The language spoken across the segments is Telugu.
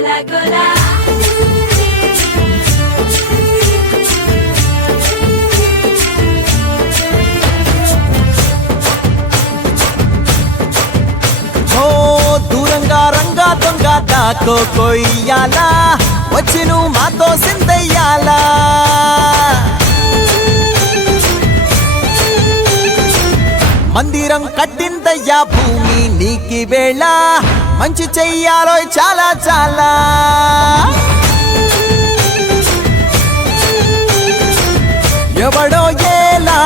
గోలా గోలా దూరంగా రంగా దొంగ దాకో కొయ్యాలా వచ్చి నువ్వు మాతో సిందయ్యాలా మందిరం కట్టిందయ్యా భూమి నీకి వేళ మంచి చెయ్యాలో చాలా చాలా ఎవడో ఏలా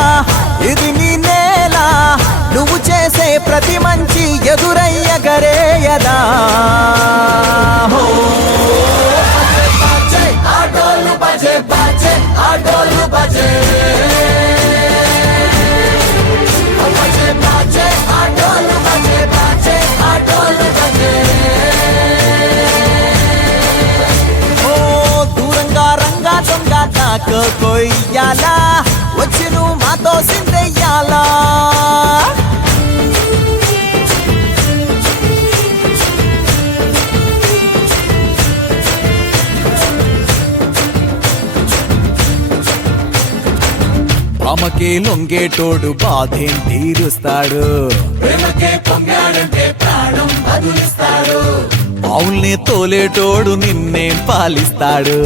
ఇది నీ నేల నువ్వు చేసే ప్రతి మంచి ఎదురయ్యగరేయదా ఆటోలు బజే బజే ఆటోలు బజే దూరంగా రంగా దొంగ దాకో కొయ్యాలా వచ్చి నువ్వు మాతో సిందయ్యాలా ప్రేమకే లొంగేటోడు బాధేం తీరుస్తాడు ప్రేమకే పొంగాడంటే ప్రాణం బదులిస్తాడు అవుల్ని తోలేటోడు నిన్నేం పాలిస్తాడు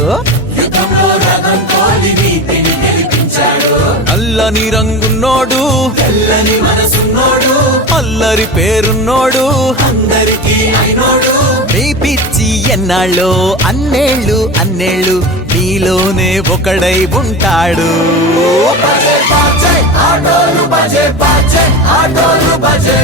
యుద్ధంలో రథం తోలి నీతిని గెలిపించాడు నల్లని రంగున్నోడు తెల్లని మనసున్నోడు అల్లరి పేరున్నోడు అందరికీ అయినోడు నీ పిచ్చి ఎన్నాళ్ళో అన్నేళ్ళు అన్నేళ్ళు నీలోనే ఒకడై ఉంటాడు బజే బాజే ఆటోలు బజే బాజే ఆటోలు బజే